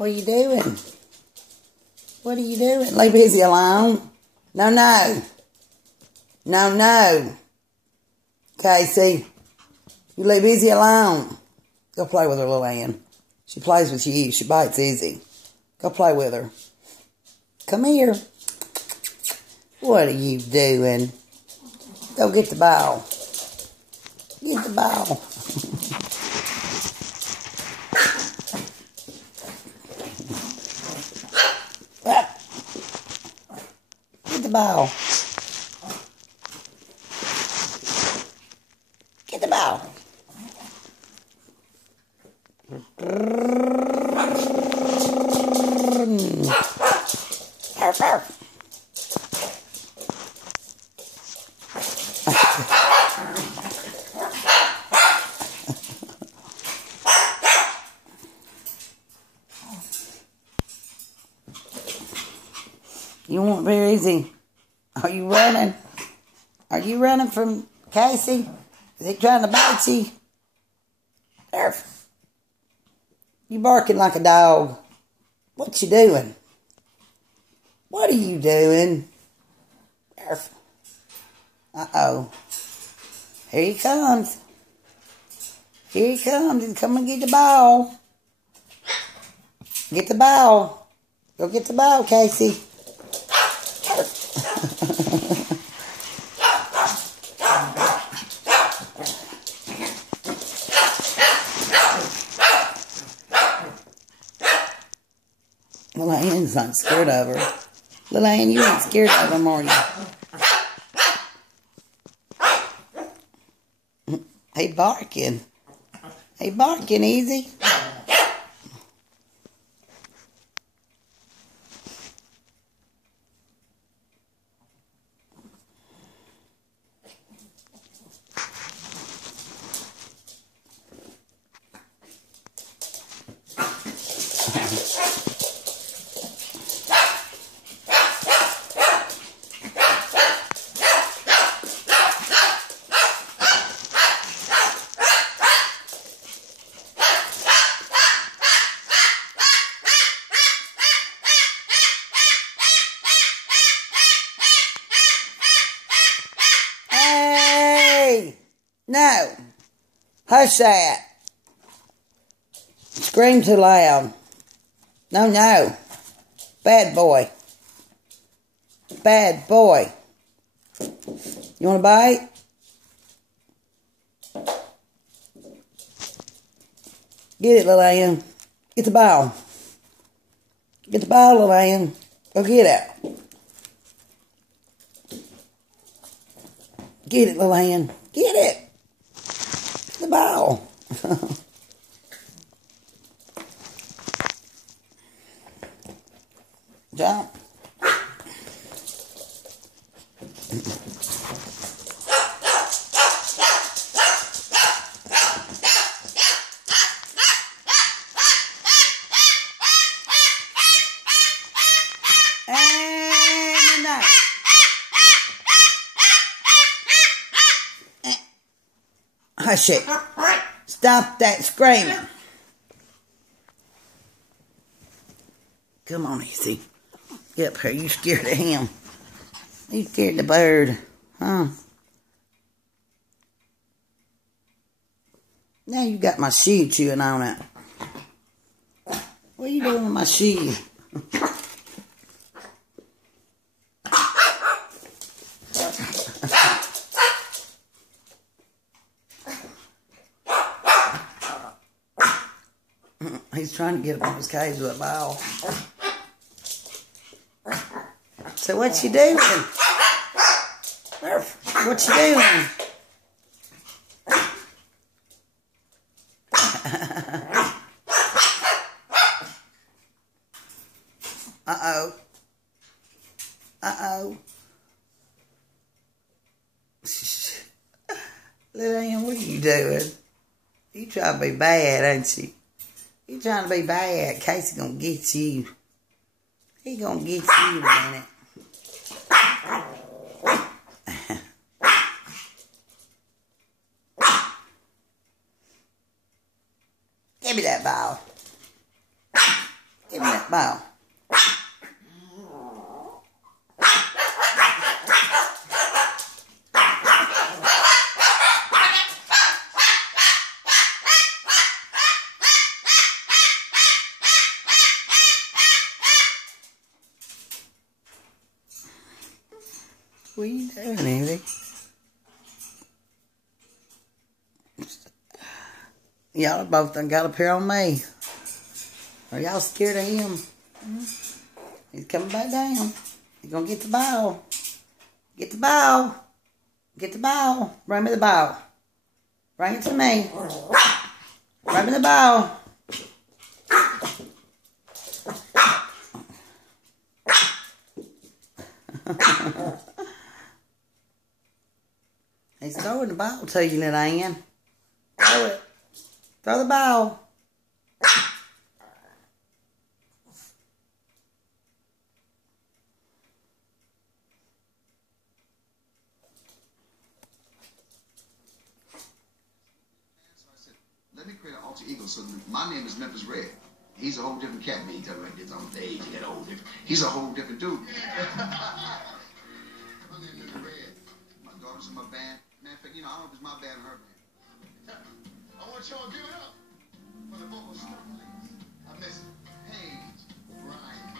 What are you doing? What are you doing? Leave Izzy alone. No, no. No, no. Casey, you leave Izzy alone. Go play with her, little Ann. She plays with you. She bites Izzy. Go play with her. Come here. What are you doing? Go get the ball. Get the ball. Get the ball. Get the ball. Arf, arf. You want very easy. Are you running? Are you running from Casey? Is he trying to bite you? Arf. You barking like a dog. What you doing? What are you doing? Arf. Uh-oh. Here he comes. Here he comes. He's coming to get the ball. Get the ball. Go get the ball, Casey. Little Ann's not scared of her. Little Ann, you ain't scared of him, are you? He barking. He barking, Easy. No. Hush that. Scream too loud. No, no. Bad boy. Bad boy. You want to bite? Get it, little Ann. Get the ball. Get the ball, little Ann. Go get it. Get it, little Ann. Get it. The ball. Jump. And night. Hush it. Stop that screaming. Come on, Izzy. Get up here. You scared of him. You scared the bird. Huh? Now you got my shoe chewing on it. What are you doing with my shoe? He's trying to get up on his cage with a ball. So what you doing? What you doing? Uh-oh. Uh-oh. Little Ann, what are you doing? You trying to be bad, ain't you? You trying to be bad. Casey gonna get you. He gonna get you in a minute. Give me that ball. Give Give me that ball. What are you doing, Andy? Y'all both done got up here on me. Are y'all scared of him? He's coming back down. He's gonna get the ball. Get the ball. Get the ball. Bring me the ball. Bring it to me. Bring me the ball. He's throwing the ball to you, little Ann. Throw it. Throw the ball. Let me create an alter ego. So my name is Memphis Red. He's a whole different cat. Me, he talking like this on stage. He got a whole different. He's a whole different dude. My name is Red. My daughter's in my band. Man, you know, I don't know if it's my band or her band. I want y'all to give it up for the vocal please. I miss Paige Ryan.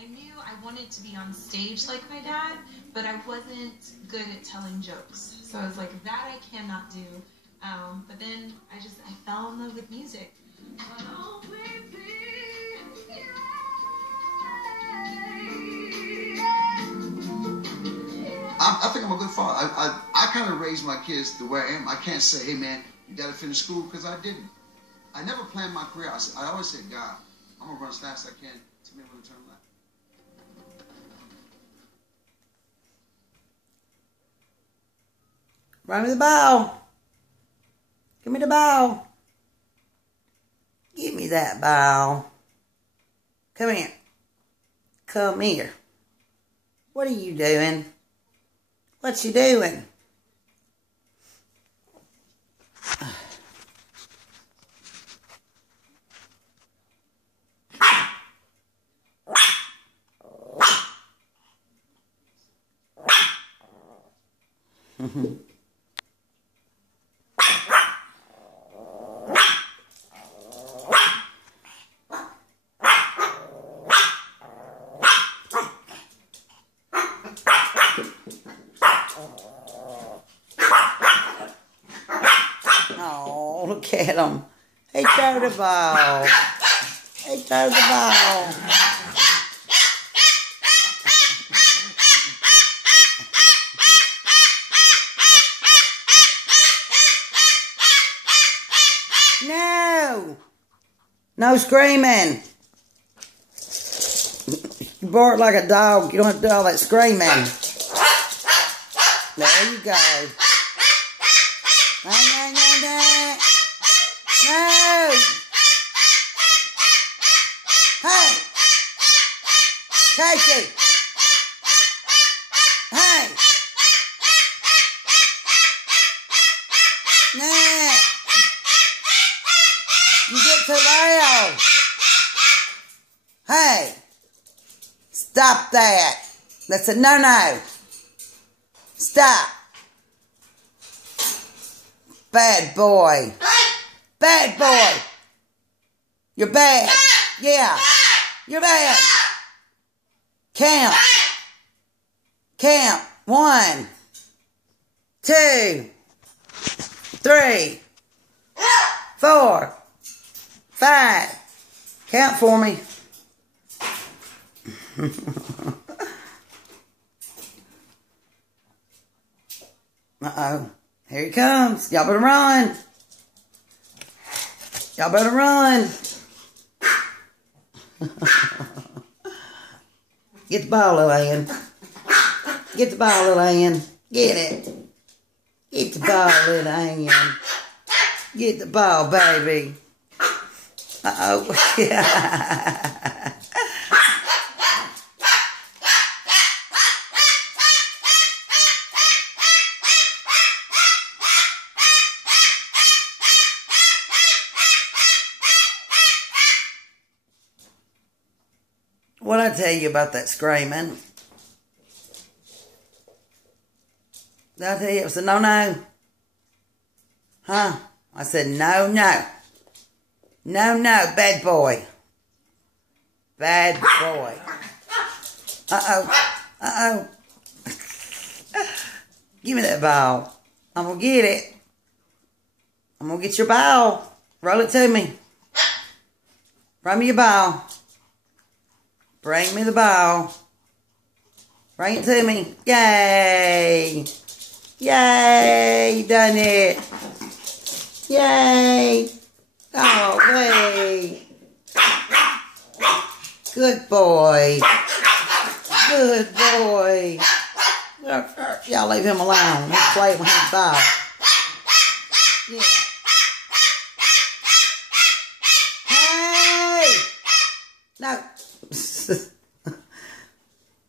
I knew I wanted to be on stage like my dad, but I wasn't good at telling jokes. So I was like, that I cannot do. But then I fell in love with music. I think I'm a good father. I kind of raised my kids the way I am. I can't say, hey man, you gotta finish school, because I didn't. I never planned my career. I always said, God, I'm gonna run as fast as I can to be able to turn left. Bring me the ball. Give me the ball. Give me that ball. Come here. Come here. What are you doing? What you doing? Oh, look at him. He threw the ball. He threw the ball. No. No screaming. You bark like a dog. You don't have to do all that screaming. There you go. No. Hey. Casey. Hey. Nah. You get too loud. Hey. Stop that. That's a no-no. Stop. Bad boy. Bad boy. You're bad. Yeah. You're bad. Count. Count. 1, 2, 3, 4, 5. Count for me. Uh-oh. Here he comes. Y'all better run. Y'all better run. Get the ball, little Ann. Get the ball, little Ann. Get it. Get the ball, little Ann. Get the ball, baby. Uh-oh. Yeah. What'd I tell you about that screaming? Did I tell you it was a no-no? Huh? I said no. No, bad boy. Bad boy. Uh-oh. Give me that ball. I'm going to get it. I'm going to get your ball. Roll it to me. Bring me your ball. Bring me the ball. Bring it to me. Yay. Yay. You done it. Yay. Oh, wait. Good boy. Good boy. Y'all leave him alone. Let's play with his ball. Yeah. Hey! No.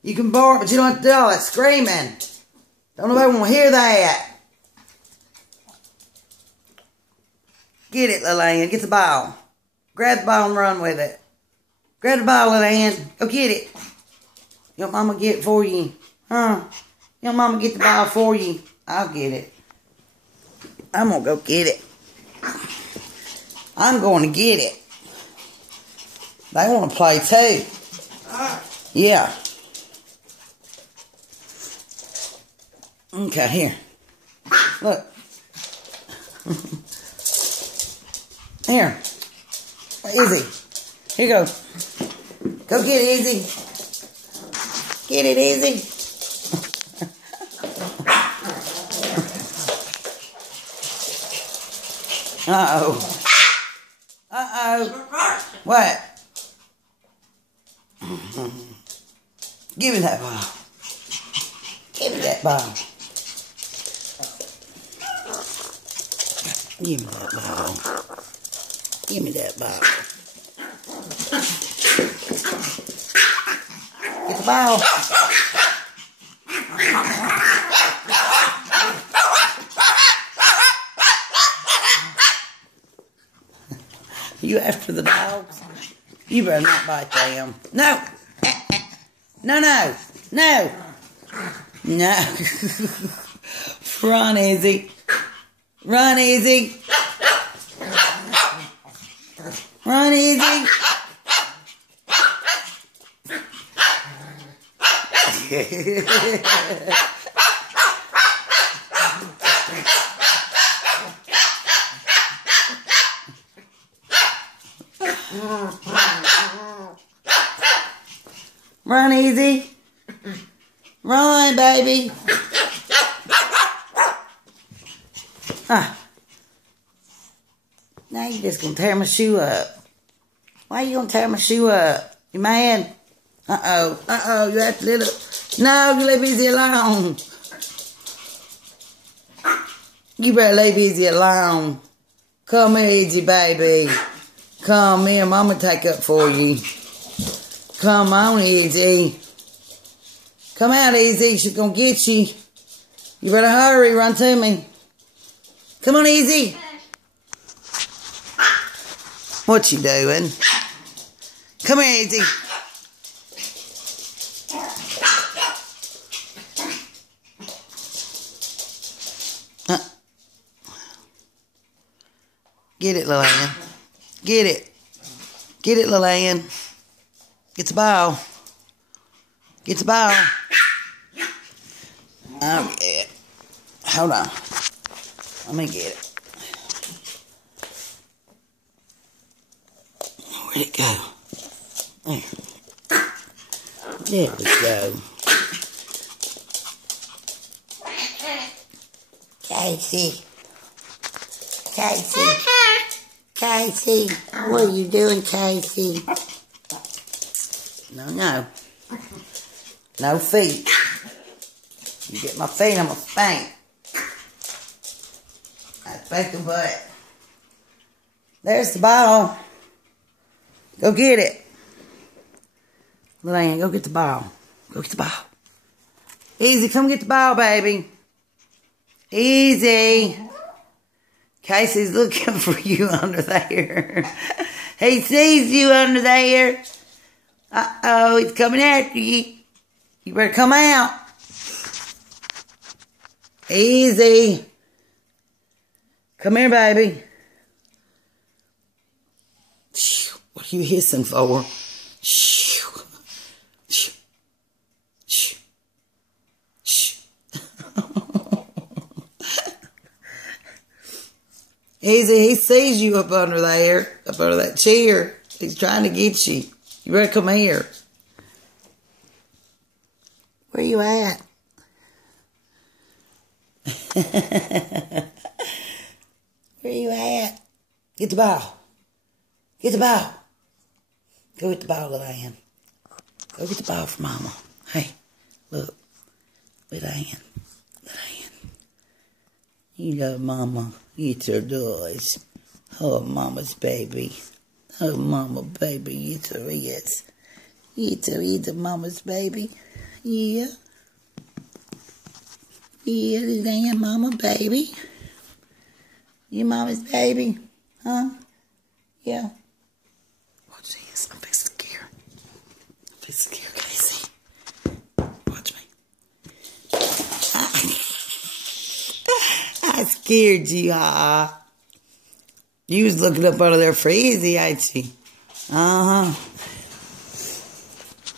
You can bark, but you don't have to do all that screaming. Don't nobody want to hear that. Get it, little Ann. Get the ball. Grab the ball and run with it. Grab the ball, little Ann. Go get it. Your mama get it for you. Huh? Your mama get the ball for you. I'll get it. I'm going to go get it. I'm going to get it. They want to play too. Yeah. Okay, here. Look. Here. Izzy. Here you go. Go get it, Izzy. Get it, Izzy. Uh-oh. Uh-oh. What? Give me that ball. Give me that ball. Give me that ball. Give me that ball. Get the ball. You after the dogs? You better not bite them. No. No. No. Run, Izzy. Run, Izzy. Run, Izzy. Run, Izzy. Run, baby. Now you just gonna tear my shoe up. Why you gonna tear my shoe up? You mad? Uh-oh. You have to let it. No, you leave Izzy alone. You better leave Izzy alone. Come here, Izzy, baby. Come here, Mama take up for you. Come on, Izzy. Come out, Izzy. She's gonna get you. You better hurry. Run to me. Come on, Izzy. What you doing? Come here, Izzy. Get it, Lillian. Get it. Get it, Lillian. Get the ball. Get the ball. Oh, yeah. Hold on. Let me get it. Where'd it go? There. There we go. Casey. Casey. What are you doing, Casey? No. No feet. You get my feet, I'm going to spank. I spank the butt. There's the ball. Go get it. Lillian, go get the ball. Go get the ball. Easy, come get the ball, baby. Easy. Casey's looking for you under there. He sees you under there. Uh-oh, he's coming after you. You better come out. Easy. Come here, baby. What are you hissing for? Easy, he sees you up under there, up under that chair. He's trying to get you. You better come here. Where you at? Where you at? Get the ball. Get the ball. Go get the ball, little Ann. Go get the ball for Mama. Hey, look. Little Ann. Little Ann. You love Mama. Eat her toys. Oh, Mama's baby. Oh, Mama, baby. Eat her, yes. Eat her, Mama's baby. Yeah. Yeah, Little Ann, Mama, baby. You Mama's baby. Huh? Yeah. Watch this. I'm fixing to scare. I'm fixing to scare Casey. Watch me. I scared you, huh? You was looking up under there for Easy, ain't you? Uh-huh.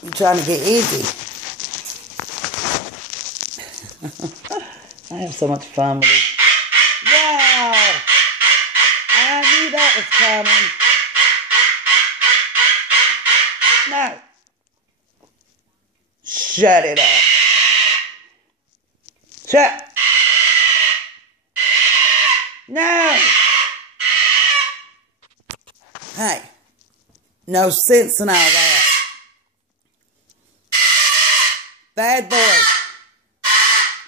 You trying to get Easy. I have so much fun with this. Wow! I knew that was coming. No. Shut it up. Shut. No. Hey. No sense in all that. Bad boy.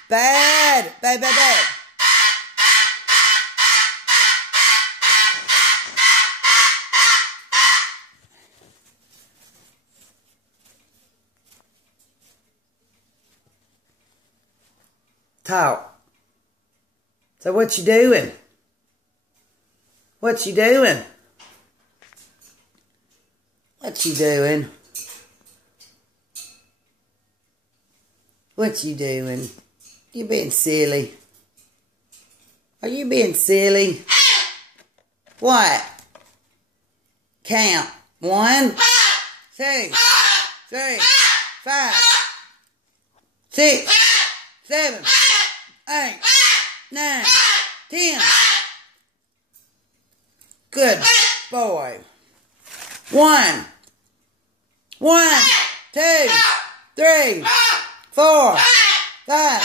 Bad. Bad, bad, bad. Talk. So what you doing? What you doing? What you doing? What you doing? You being silly? Are you being silly? What? Count. 1, 2, 3, 5, 6, 7, 8, 9, 10. Good boy. 1, 2, 3, 4, 5,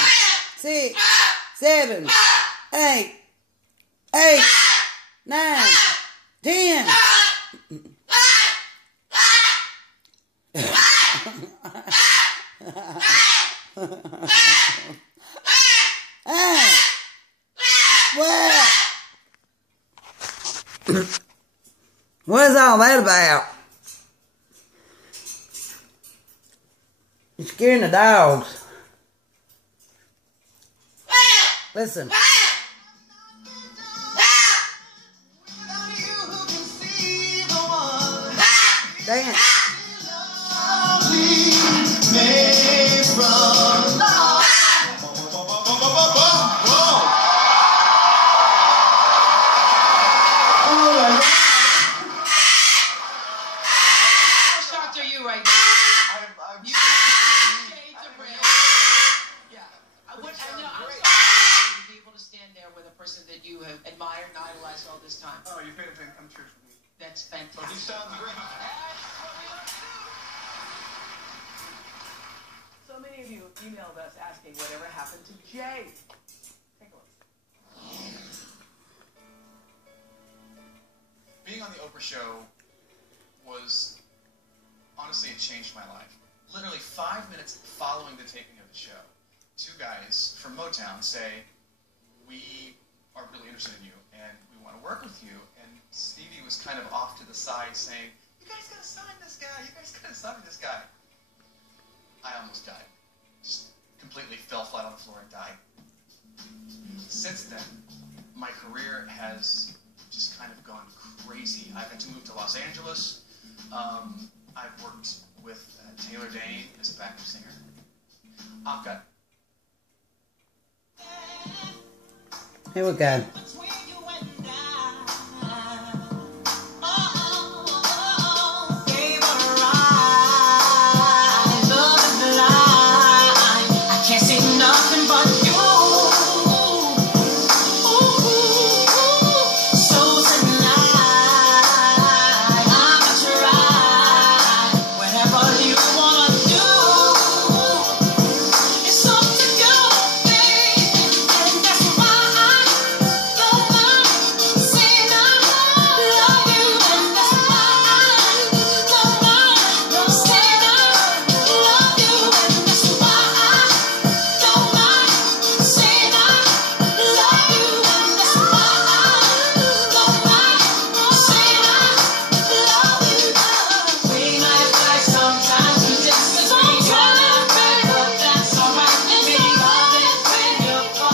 6, 7, 8, 9, 10. Hey, what? What is all that about? You're scaring the dogs. Listen. Dance. That you have admired and idolized all this time. Oh, you paid a dream come true for me. That's fantastic. Oh, you sound great. So many of you emailed us asking whatever happened to Jay. Take a look. Being on the Oprah show was, honestly, it changed my life. Literally 5 minutes following the taping of the show, 2 guys from Motown say, we are really interested in you, and we want to work with you. And Stevie was kind of off to the side saying, you guys gotta sign this guy, you guys gotta sign this guy. I almost died. Just completely fell flat on the floor and died. Since then, my career has just kind of gone crazy. I've had to move to Los Angeles. I've worked with Okay. Here we go.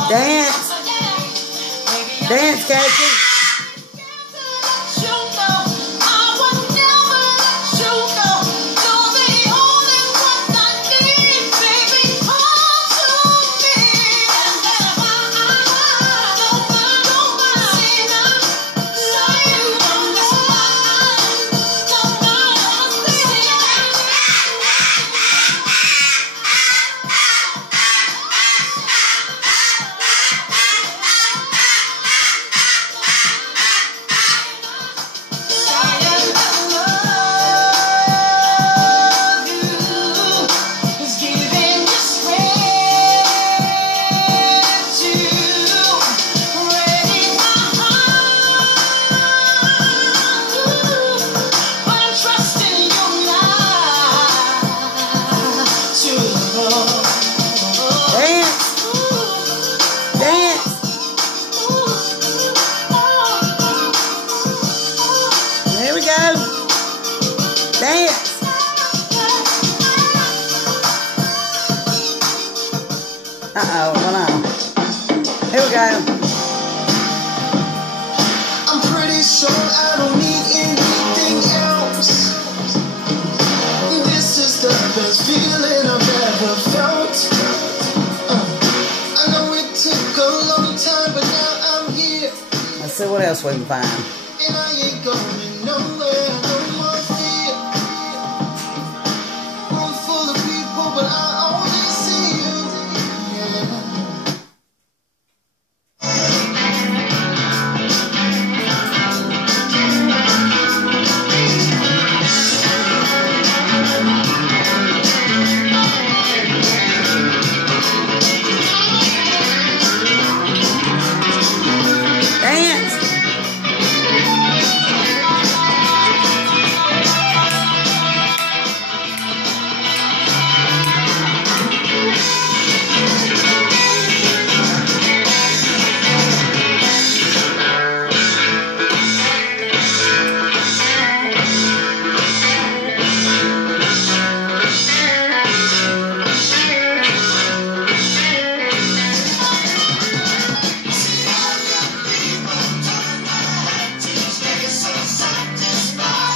Dance. Dance, Casey. Uh-oh, hold on. Here we go. I'm pretty sure I don't need anything else. This is the best feeling I've ever felt. I know it took a long time, but now I'm here. Let's see what else we can find. And I ain't going nowhere, no more fear. Room full of people, but I only see you.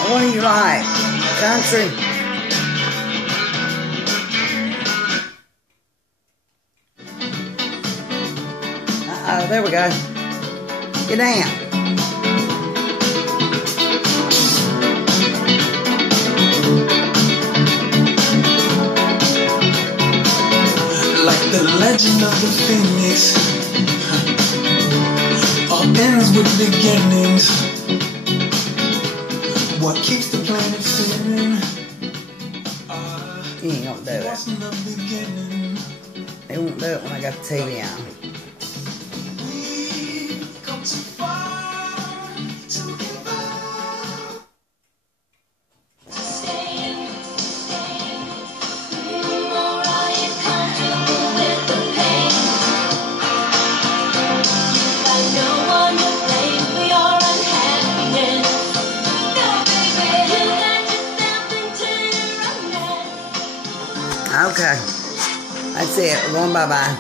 What do you like? Country? Uh-oh, there we go. Get down. Like the legend of the phoenix, all ends with beginnings. What keeps the planet spinning? You ain't gonna do it. Wasn't the beginning. They won't do it when I got the TV on. We've come too far to give up. Okay. That's it. We're going bye-bye.